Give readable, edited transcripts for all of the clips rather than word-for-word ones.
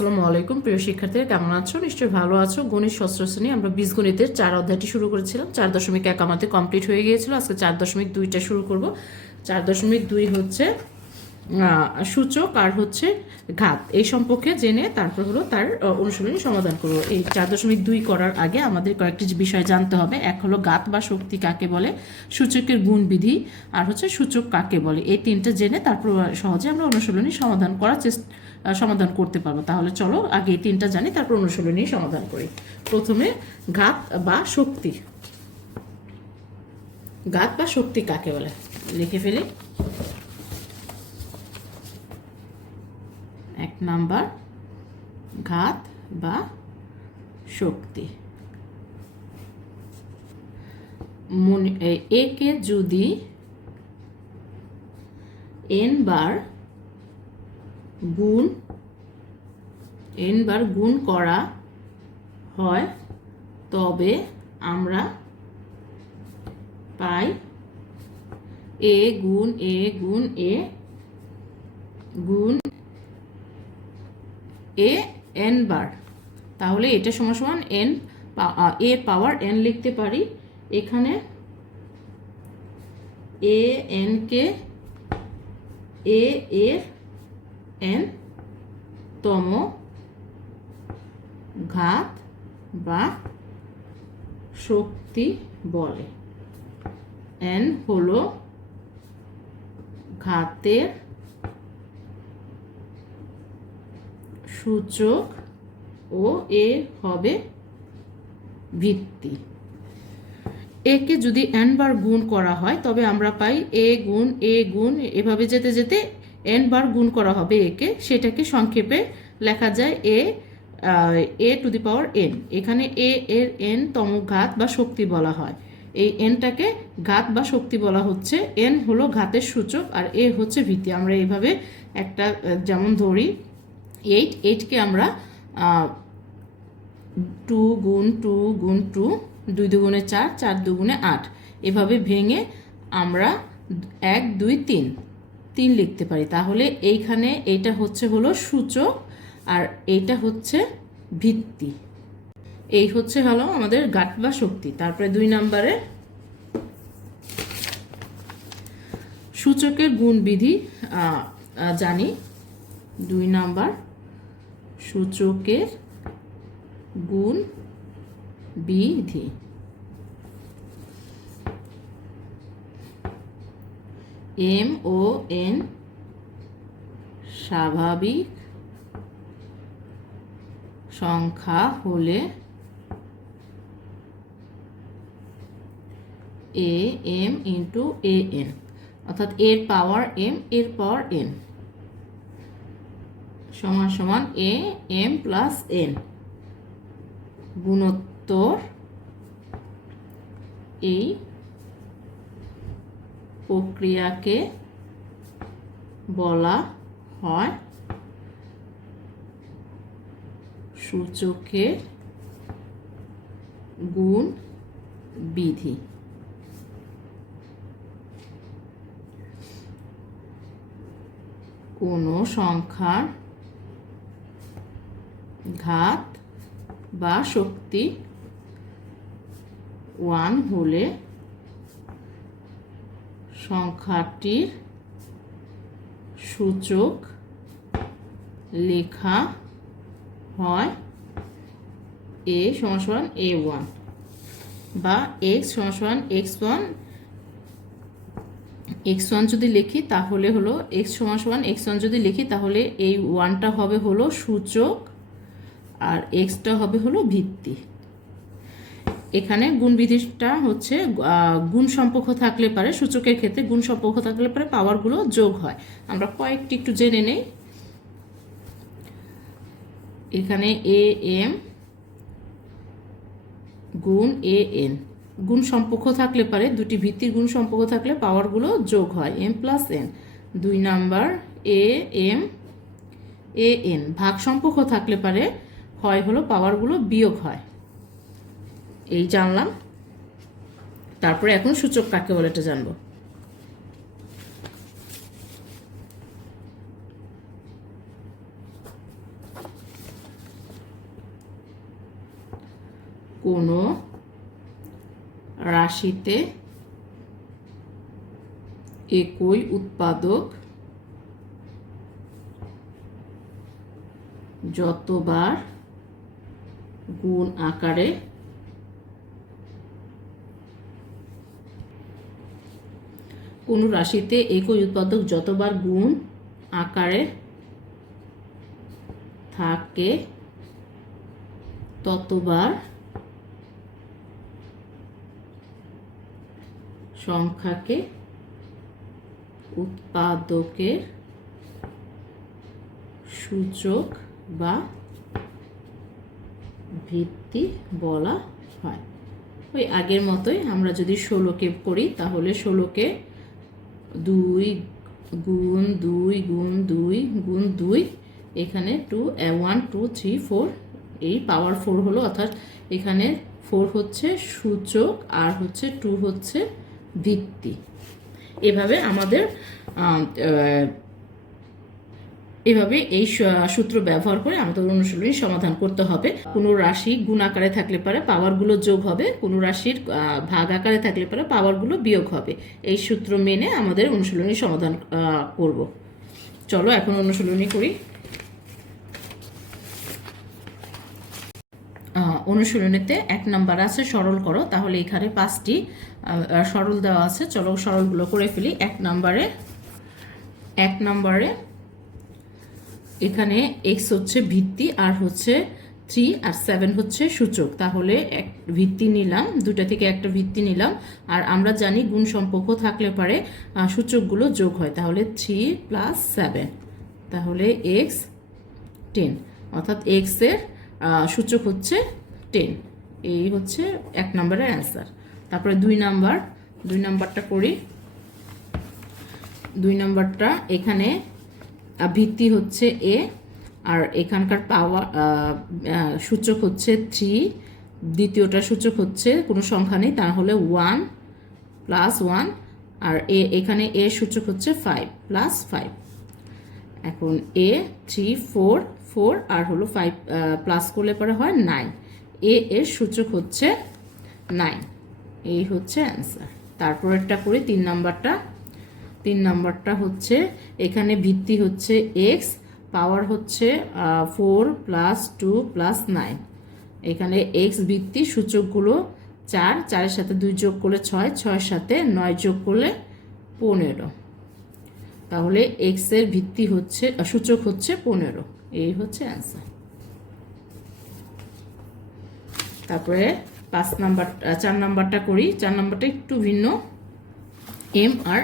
আসসালামু আলাইকুম প্রিয় শিক্ষার্থীরা, কেমন আছো? নিশ্চয়ই ভালো আছো। গণিত ষষ্ঠ শ্রেণী আমরা বীজগণিতের 4 অধ্যায়টি শুরু করেছিলাম। 4.1 আমাদের কমপ্লিট হয়ে গিয়েছিল। আজকে 4.2টা শুরু করব। 4.2 হচ্ছে সূচক আর হচ্ছে ঘাত, এই সম্পর্কে জেনে তারপর হলো তার অনুশীলনী সমাধান করব। এই 4.2 করার আগে আমাদের কয়েকটি বিষয় জানতে হবে। এক হলো ঘাত বা শক্তি কাকে বলে, সূচকের গুণ বিধি, আর হচ্ছে সূচক কাকে বলে। এই তিনটা জেনে তারপর সহজে আমরা অনুশীলনী সমাধান করতে পারবো। তাহলে চলো আগে এই তিনটা জানি, তারপর অনুশীলনী সমাধান করি। প্রথমে ঘাত বা শক্তি। ঘাত বা শক্তি কাকে বলে লিখে ফেলি। 1 নাম্বার, ঘাত বা শক্তি। একে যদি n বার গুণ করা হয় তবে আমরা পাই a গুণ a গুণ a গুণ a n বার। তাহলে এটা সমান n এর পাওয়ার n লিখতে পারি। এখানে a n কে a এর n তম ঘাত বা শক্তি বলে। n হলো ঘাতের সূচক ও a হবে ভিত্তি। একে যদি n বার গুণ করা হয় তবে আমরা পাই a গুণ এভাবে যেতে যেতে n বার গুণ করা হবে একে, সেটাকে সংক্ষেপে লেখা যায় a to the power n। এখানে a এর n তম ঘাত বা শক্তি বলা হয়। এই nটাকে ঘাত বা শক্তি বলা হচ্ছে। n হলো ঘাতের সূচক আর a হচ্ছে ভিত্তি। আমরা এইভাবে একটা যেমন ধরি 8কে আমরা 2 গুণ 2 গুণ 2, 2 দুগুণে 4, 4 দুগুণে 8, এভাবে ভেঙে আমরা 1 2 3 লিখতে পারি। তাহলে এইখানে এইটা হলো সূচক আর এইটা হচ্ছে ভিত্তি। এই হলো আমাদের ঘাত বা শক্তি। তারপরে 2 নম্বরে সূচকের গুণ বিধি জানি। 2 নাম্বার, সূচকের গুণ বিধি। m ও n স্বাভাবিক সংখ্যা হলে a m into a n, অর্থাৎ এর পাওয়ার m এর পাওয়ার n সমান a m প্লাস n। গুণোত্তর এই প্রক্রিয়াকে বলা হয় সূচকের গুণ বিধি। কোনো সংখ্যার ঘাত বা শক্তি 1 হলে সংখ্যাটির সূচক লেখা হয় a সমান a1 বা x সমান x1। x1 যদি লিখি তাহলে হলো x সমান x1 যদি লিখি তাহলে এই 1টা হবে সূচক আর xটা হবে ভিত্তি। এখানে গুণ বিধিটা হচ্ছে গুণ সম্পর্ক থাকলে পারে, সূচকের ক্ষেত্রে গুণ সম্পর্ক থাকলে পারে পাওয়ারগুলো যোগ হয়। আমরা কয়েকটি একটু জেনে নেই। এখানে a m গুণ a n গুণ সম্পর্ক থাকলে পারে, দুটি ভিত্তির গুণ সম্পর্ক থাকলে পাওয়ারগুলো যোগ হয় m plus n। 2 number, a m a n ভাগ সম্পর্ক থাকলে পারে হয় পাওয়ারগুলো বিয়োগ হয়। এই জানলাম। তারপরে এখন সূচক কাকে বলে এটা জানবো। কোনো রাশিতে একই উৎপাদক যতবার গুণ আকারে কোনো রাশিতে একই উৎপাদক যতবার গুণ আকারে থাকে ততবার সংখ্যাকে উৎপাদকের সূচক বা ভিত্তি বলা হয়। ওই আগের মতোই আমরা যদি 16কে করি তাহলে 16কে 2 গুণ 2 গুণ 2 গুণ 2, এখানে 1 2 3 4, এই পাওয়ার 4 হলো, অর্থাৎ এখানে 4 হচ্ছে সূচক আর হচ্ছে 2 হচ্ছে ভিত্তি। এভাবে আমাদের এভাবে এই সূত্র ব্যবহার করে আমাদের অনুশীলনী সমাধান করতে হবে। কোনো রাশি গুণ আকারে থাকলে পারে পাওয়ারগুলো যোগ হবে, কোনো রাশির ভাগ আকারে থাকলে পারে পাওয়ারগুলো বিয়োগ হবে। এই সূত্র মেনে আমাদের অনুশীলনী সমাধান করব। চলো এখন অনুশীলনী করি। অনুশীলনীতে 1 নাম্বার আছে সরল করো, তাহলে এখানে 5টি সরল দেওয়া আছে। চলো সরলগুলো করে ফেলি। 1 নাম্বারে এখানে x হচ্ছে ভিত্তি আর হচ্ছে 3 আর 7 হচ্ছে সূচক, তাহলে এক ভিত্তি নিলাম, দুটা থেকে একটা ভিত্তি নিলাম। আর আমরা জানি গুণ সম্পর্ক থাকলে পারে সূচকগুলো যোগ হয়, তাহলে 3 + 7, তাহলে x 10, অর্থাৎ x এর সূচক হচ্ছে 10। এই হচ্ছে 1 নম্বরের অ্যান্সার। তারপরে 2 নাম্বারটা করি। 2 নাম্বারটা এখানে ভিত্তি হচ্ছে a আর এখানকার পাওয়ার সূচক হচ্ছে 3, দ্বিতীয়টা সূচক হচ্ছে কোনো সংখ্যা নেই, তাহলে 1 + 1, আর এখানে a সূচক হচ্ছে 5 + 5। এখন a 3 4 4 আর হলো 5 প্লাস করলে পরে হয় 9, a এর সূচক হচ্ছে 9। এই হচ্ছে অ্যান্সার। তারপরেরটা করি 3 নাম্বারটা হচ্ছে এখানে ভিত্তি হচ্ছে x, পাওয়ার হচ্ছে 4 + 2 + 9। এখানে x ভিত্তি, সূচকগুলো 4, 4-এর সাথে 2 যোগ করলে 6, 6-এর সাথে 9 যোগ করলে 15, তাহলে x এর ভিত্তি হচ্ছে সূচক হচ্ছে 15। এই হচ্ছে অ্যান্সার। তারপরে 4 নাম্বারটা করি। 4 নাম্বারটা একটু ভিন্ন। m আর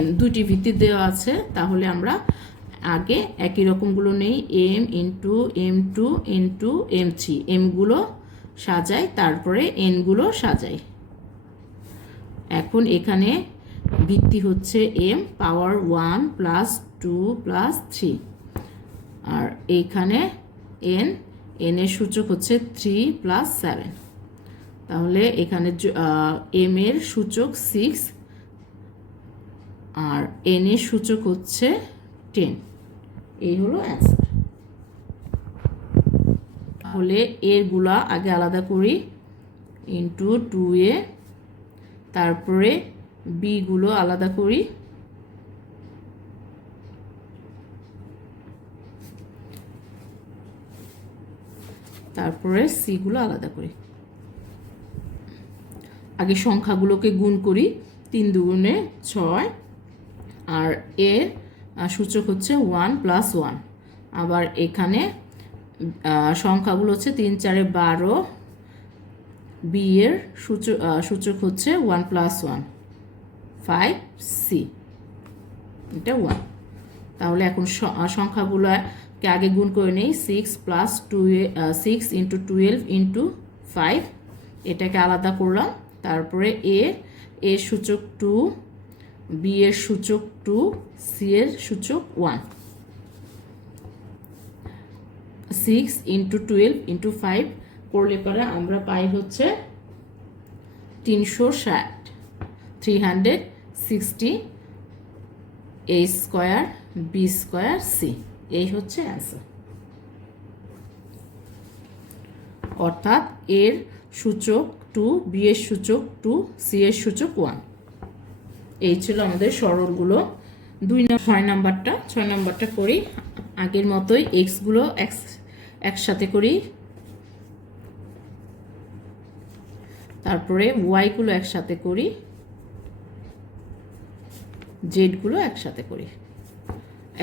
n দুটি ভিত্তি দেওয়া আছে, তাহলে আমরা আগে একই রকমগুলো নেই, m × m2 × m3, mগুলো সাজাই, তারপরে nগুলো সাজাই। এখন এখানে ভিত্তি হচ্ছে m, পাওয়ার 1 + 2 + 3, আর এইখানে n এর সূচক হচ্ছে 3 + 7, তাহলে এখানে m এর সূচক 6 আর n এর সূচক হচ্ছে 10। এই হলো অ্যান্সার। তাহলে এরগুলা আগে আলাদা করি, ইন্টু 2a, তারপরে বিগুলো আলাদা করি, তারপরে সিগুলো আলাদা করি। আগে সংখ্যাগুলোকে গুণ করি, 3 দুগুণে 6, আর এর সূচক হচ্ছে 1 + 1। আবার এখানে সংখ্যাগুলো হচ্ছে 3 4 12, বি এর সূচক হচ্ছে 1 + 1 5, সি এটা 1। তাহলে এখন সংখ্যাগুলোকে আগে গুণ করে নেই, 6 + 2 6 × 12 × 5, এটাকে আলাদা করলাম। তারপরে এর সূচক 2, বি এর সূচক 2, সি এর সূচক 1। 6 × 12 × 5 করলে পরে আমরা পাই হচ্ছে 360, 360 a² b² c। এই হচ্ছে অ্যান্সার। অর্থাৎ এর সূচক 2, বি এর সূচক 2, সি এর সূচক 1। এই ছিল আমাদের সরলগুলো। 6 নাম্বারটা করি আগের মতোই। এক্সগুলো একসাথে করি, তারপরে ওয়াইগুলো একসাথে করি, জেডগুলো একসাথে করি।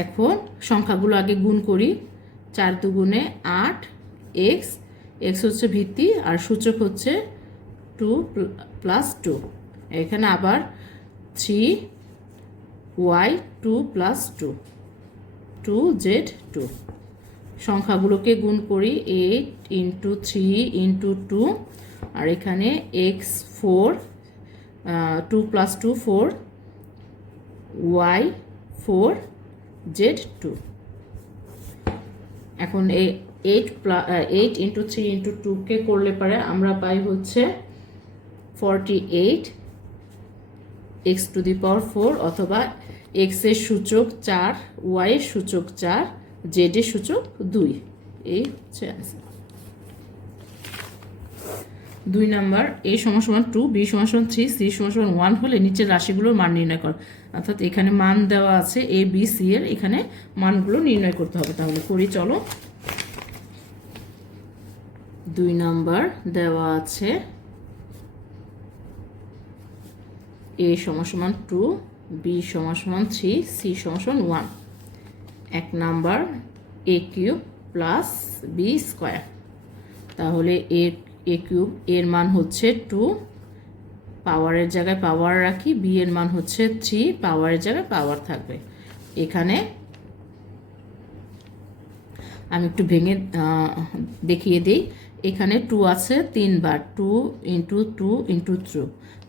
এখন সংখ্যাগুলো আগে গুণ করি। 4 দুগুণে 8, এক্স এক্স হচ্ছে ভিত্তি আর সূচক হচ্ছে 2 প্লাস 2। এখানে আবার 3 ওয়াই 2 প্লাস 2, 2 জেড 2। সংখ্যাগুলোকে গুণ করি 8 ইন্টু 3 ইন্টু 2, আর এখানে এক্স 4, 2 প্লাস 2 4, ওয়াই 4, জেড 2। এখন এই 8 ইন্টু 3 ইন্টু 2কে করলে পারে আমরা পাই হচ্ছে 48 এক্স টু দি পাওয়ার 4, অথবা এক্স এর সূচক 4, ওয়াই এর সূচক 4, জেড এর সূচক 2। এই হচ্ছে অ্যান্সার। 2 নাম্বার, এ সমান 2, বি সমান 3, সি সমান 1 হলে নিচের রাশিগুলোর মান নির্ণয় কর। অর্থাৎ এখানে মান দেওয়া আছে এ বি সি এর, এখানে মানগুলো নির্ণয় করতে হবে। তাহলে করি চলো। 2 নাম্বার দেওয়া আছে এ সমান 2, বি সমান 3, সি সমান 1। 1 number A cube plus B square. তাহলে এ কিউব এর মান হচ্ছে 2, পাওয়ারের জায়গায় পাওয়ার রাখি, বি এর মান হচ্ছে 3, পাওয়ারের জায়গায় পাওয়ার থাকবে। এখানে আমি একটু ভেঙে দেখিয়ে দিই। এখানে 2 আছে 3 বার, 2 ইন্টু 2 ইন্টু 2।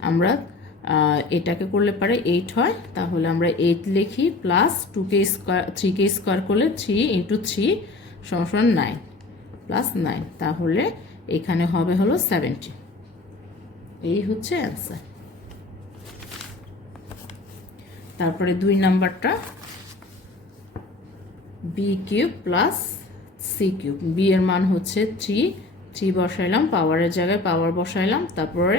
আমরা এটাকে করলে পারে 8 হয়, তাহলে আমরা 8 লিখি, প্লাস 2কে স্কোয়ার 3কে স্কোয়ার করলে 3 ইন্টু 3 সমান 9, প্লাস 9। তাহলে এখানে হবে হলো 70। এই হচ্ছে অ্যান্সার। তারপরে 2 নাম্বারটা B cube plus C cube. B এর মান হচ্ছে 3 বসাইলাম, পাওয়ারের জায়গায় পাওয়ার বসাইলাম, তারপরে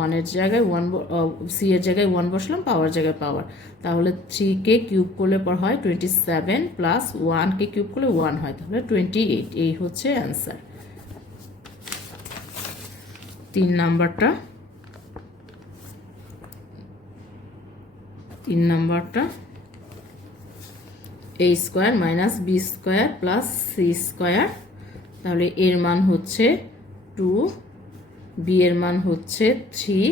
1 এর জায়গায় 1, সি এর জায়গায় 1 বসালাম, পাওয়ার জায়গায় পাওয়ার। তাহলে 3কে কিউব করলে পর হয় 27, প্লাস 1কে কিউব করলে 1 হয়, তাহলে 28। এই হচ্ছে অ্যান্সার। 3 নাম্বারটা a square minus b square plus c square. তাহলে এর মান হচ্ছে 2, বি এর মান হচ্ছে 3,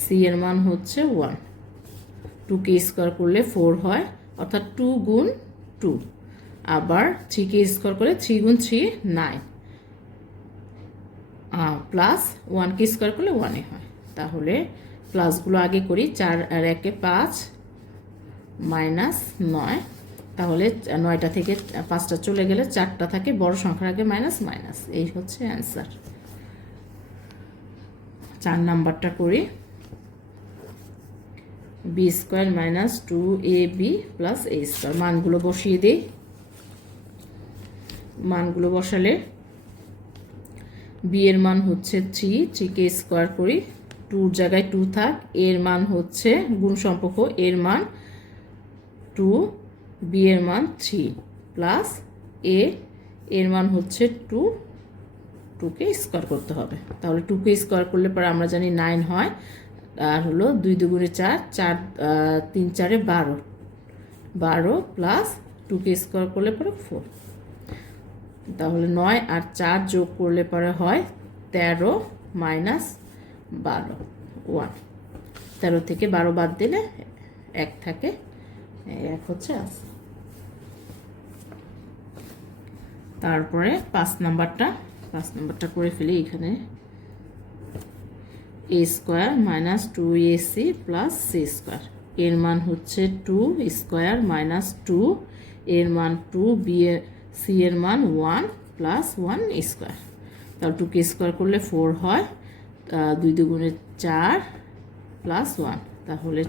সি এর মান হচ্ছে 1। 2কে স্কোয়ার করলে 4 হয়, অর্থাৎ 2 গুণ 2। আবার 3কে স্কোয়ার করলে 3 গুণ 3 9, প্লাস 1কে স্কোয়ার করলে 1 হয়। তাহলে প্লাসগুলো আগে করি। 4 আর 1 5, মাইনাস 9। তাহলে 9টা থেকে 5টা চলে গেলে 4টা থাকে, বড় সংখ্যার আগে মাইনাস মাইনাস। এই হচ্ছে অ্যান্সার। 4 নাম্বারটা করি। B square minus 2ab plus a square. মানগুলো বসিয়ে দিই। মানগুলো বসালে বি এর মান হচ্ছে 3কে স্কোয়ার করি, 2 জায়গায় 2 থাক। এর মান হচ্ছে গুণ সম্পর্ক, এর মান 2, বি এর মান 3, প্লাস এর মান হচ্ছে 2কে স্কোয়ার করতে হবে। তাহলে 2কে স্কোয়ার করলে পরে আমরা জানি 9 হয়, আর হলো 2 দুগুণে 4, 3 4 12, প্লাস 2কে স্কোয়ার করলে পরে 4। তাহলে 9 আর 4 যোগ করলে পরে হয় 13 মাইনাস 12 1। 13 থেকে 12 বাদ দিলে 1 থাকে, 1 হচ্ছে আছে। তারপরে 5 নাম্বারটা করে ফেলি। এখানে a square minus 2ac plus c square. এর মান হচ্ছে 2 স্কোয়ার মাইনাস 2, এর মান 2, সি এর মান 1 প্লাস 1 স্কোয়ার। তাহলে 2কে স্কোয়ার করলে 4 হয়, 2 দুগুণে 4 প্লাস 1। তাহলে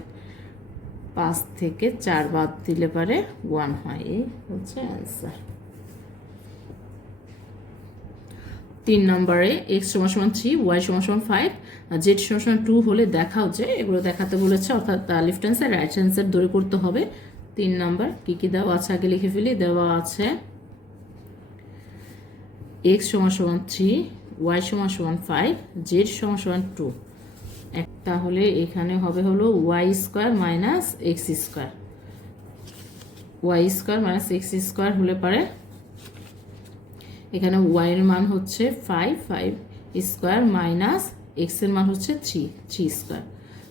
5 থেকে 4 বাদ দিলে পারে 1 হয়। এই হচ্ছে অ্যান্সার। 3 নম্বরে x সমান সমান 3, y সমান সমান 5 আর z সমান সমান 2 হলে দেখাও যে এগুলো দেখাতে বলেছে, অর্থাৎ left hand side right hand side দূরে করতে হবে। 3 নাম্বার কি দেওয়া আছে আগে লিখে ফেলি। দেওয়া আছে x সমান সমান 3, y সমান সমান 5, z সমান সমান 2। তাহলে এখানে হবে হলো y square minus x square. y square minus x square হলে পারে এখানে y এর মান হচ্ছে 5, 5 স্কয়ার মাইনাস x এর মান হচ্ছে 3, 3 স্কয়ার।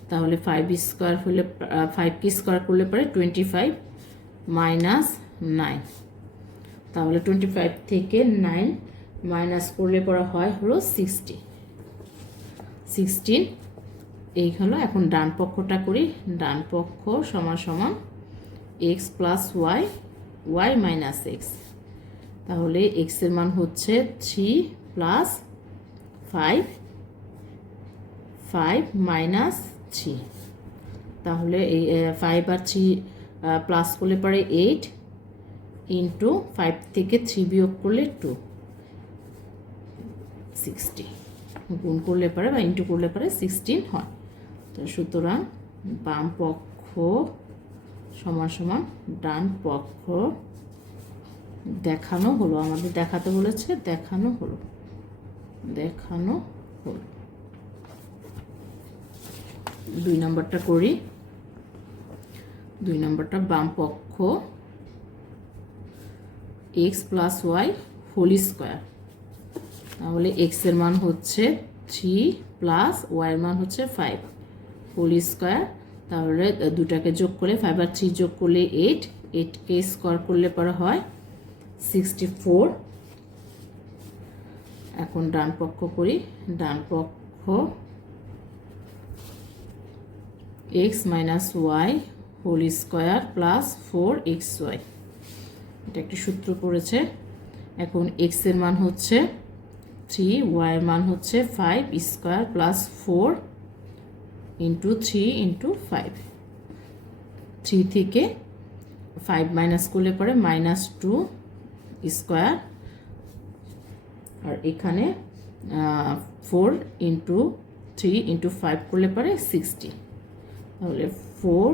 তাহলে 5 স্কয়ার হলে 5 কি স্কয়ার করলে পারে 25 মাইনাস 9। তাহলে 25 থেকে 9 মাইনাস করলে পরে হয় হলো 16। এই হলো। এখন ডান পক্ষটা করি। ডান পক্ষ সমান সমান x plus y minus x। তাহলে x এর মান হচ্ছে 3 প্লাস 5 মাইনাস 3। তাহলে এই 5 আর 3 প্লাস করলে পারে 8 ইন্টু 5 থেকে 3 বিয়োগ করলে 2, 60 গুণ করলে পারে বা ইন্টু করলে পারে 16 হয়। তো সুতরাং বাম পক্ষ সমান সমান ডান পক্ষ দেখানো হলো। আমাদের দেখাতে বলেছে, দেখানো হলো। 2 নম্বরটা করি। 2 নম্বরটা বাম পক্ষ x plus y whole square. তাহলে x এর মান হচ্ছে 3 প্লাস y এর মান হচ্ছে 5 হোল স্কয়ার। তাহলে দুটাকে যোগ করলে 5 আর 3 যোগ করলে 8 কে স্কয়ার করলে পরে হয় 64। এখন ডান পক্ষ করি। ডান পক্ষ x minus y whole square plus 4xy। এটা একটি সূত্র পড়েছে। এখন x এর মান হচ্ছে 3, y এর মান হচ্ছে 5 স্কয়ার প্লাস 4 ইন্টু 3 ইন্টু 5। 3 থেকে 5 মাইনাস করলে পরে মাইনাস 2 স্কয়ার। আর এখানে 4 ইন্টু 3 ইন্টু 5 করলে পারে 60। তাহলে 4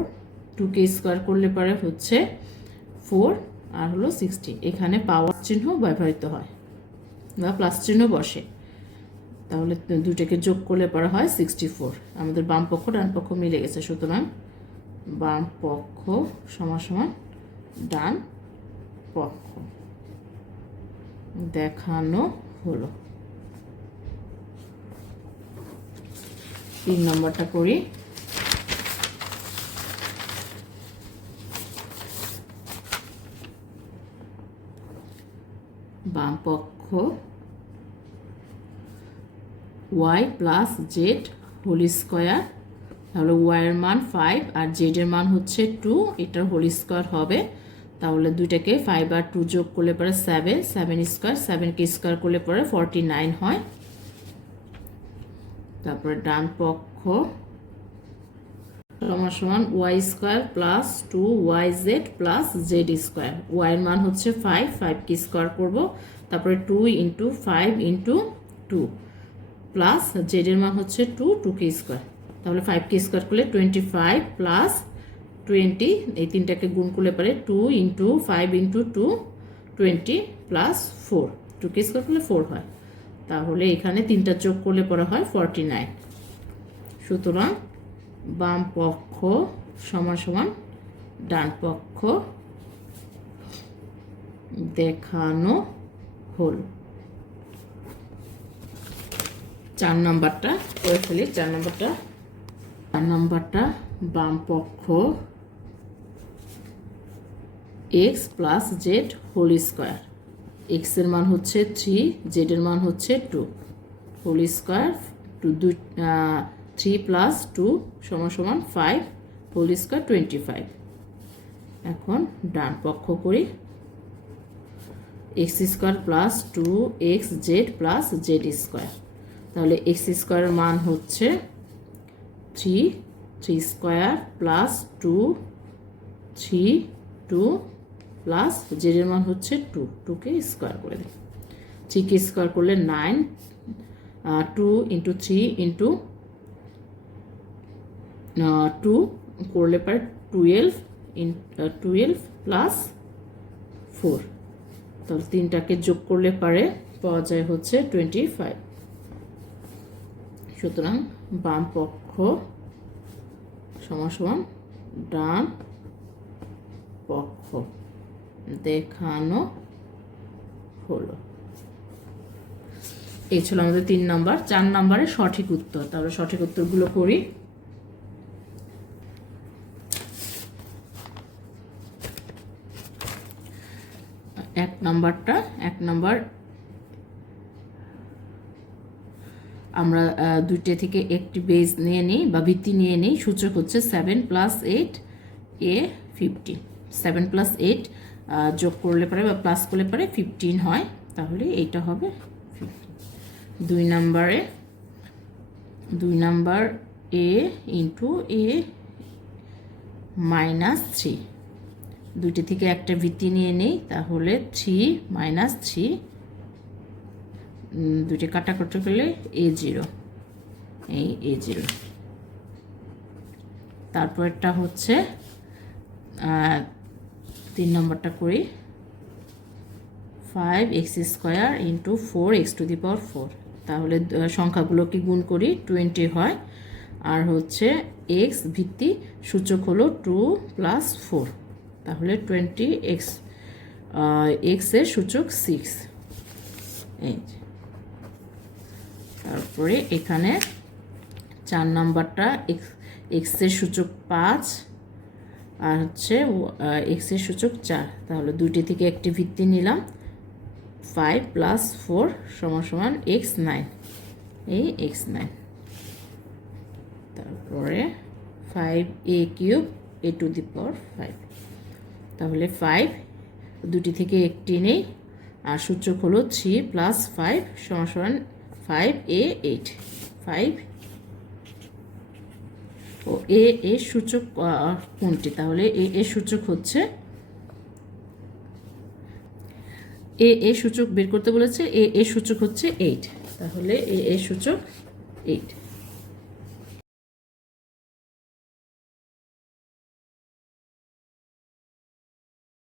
2কে স্কয়ার করলে পারে হচ্ছে 4 আর হলো 60। এখানে পাওয়ার চিহ্ন ব্যবহৃত হয় বা প্লাস চিহ্ন বসে। তাহলে দুটাকে যোগ করলে পারে হয় 64। আমাদের বাম পক্ষ ডান পক্ষ মিলে গেছে। সুতরাং বাম পক্ষ সমান সমান ডান পক্ষ দেখানো হলো। 3 নম্বরটা করি। বাম পক্ষ y plus Z whole square. তাহলে y এর মান 5 আর z এর মান হচ্ছে 2, এটার হোল স্কয়ার হবে। তাহলে দুইটাকে 5 আর 2 যোগ করলে পরে 7 স্কয়ার, 7 কে স্কয়ার করলে পরে 49 হয়। তারপরে ডান পক্ষ সমান সমান y square plus 2yz plus z square. y এর মান হচ্ছে 5 কে স্কয়ার করব। তারপরে 2 ইন্টু 5 ইন্টু 2 প্লাস z এর মান হচ্ছে 2 কে স্কয়ার। তাহলে 5 কে স্কয়ার করলে 25 প্লাস 20, এই তিনটাকে গুণ করলে পারে 2 ইন্টু 5 ইন্টু 2 20 প্লাস 4, 2 কে স্কয়ার করলে 4 হয়। তাহলে এখানে তিনটা যোগ করলে পরে হয় 49। সুতরাং বাম পক্ষ সমান সমান ডান পক্ষ দেখানো হলো। 4 নম্বরটা করে ফেলি। 4 নম্বরটা বাম পক্ষ x plus Z whole square. x এর মান হচ্ছে 3, z এর মান হচ্ছে 2 হোল স্কয়ার। 3 প্লাস 2 সমান সমান 5 হোল স্কয়ার 25। এখন ডান পক্ষ করি। x square plus 2xz plus z square. তাহলে x স্কয়ারের মান হচ্ছে 3 স্কয়ার প্লাস 2 প্লাস z এর মান হচ্ছে 2 কে স্কয়ার করে দিই। 3 কে স্কোয়ার করলে 9, 2 ইন্টু 3 ইন্টু 2 করলে পারে 12, 12 প্লাস 4, তাহলে 3টাকে যোগ করলে পারে পাওয়া যায় হচ্ছে 25। সুতরাং বাম পক্ষ সমান সমান ডান পক্ষ দেখানো হলো। এই ছিল আমাদের 3 নাম্বার। 4 নাম্বারে সঠিক উত্তর। তাহলে সঠিক উত্তরগুলো করি। এক নাম্বার আমরা দুইটা থেকে একটি বেজ নিয়ে নিই বা ভিত্তি নিয়ে নিই। সূচক হচ্ছে 7 + 8 এ 50। 7 + 8 যোগ করলে পারে বা প্লাস করলে পারে 15 হয়, তাহলে এইটা হবে 15। 2 নাম্বার a ইন্টু a -3, দুইটা থেকে একটা ভিত্তি নিয়ে নেই, তাহলে 3 - 3, দুইটা কাটাকাটি করলে a0, এই a0। তারপরটা হচ্ছে 3 নম্বরটা করি। 5x² ইন্টু 4x⁴, তাহলে সংখ্যাগুলোকে গুণ করি 20 হয়। আর হচ্ছে x ভিত্তি, সূচক হলো 2 + 4, তাহলে 20x, x এর সূচক 6। এই তারপরে এখানে 4 নাম্বারটা x এর সূচক 5 আর হচ্ছে x এর সূচক 4, তাহলে দুইটি থেকে একটি ভিত্তি নিলাম। 5 + 4 = x9, এই x9। তারপরে 5a³ a⁵, তাহলে 5 দুটি থেকে একটি নেই, আর সূচক হলো 3 + 5 = 5a8। 5 ও a এর সূচক কোনটি? তাহলে a এর সূচক হচ্ছে, a এর সূচক বের করতে বলেছে, a এর সূচক হচ্ছে 8, তাহলে a এর সূচক 8।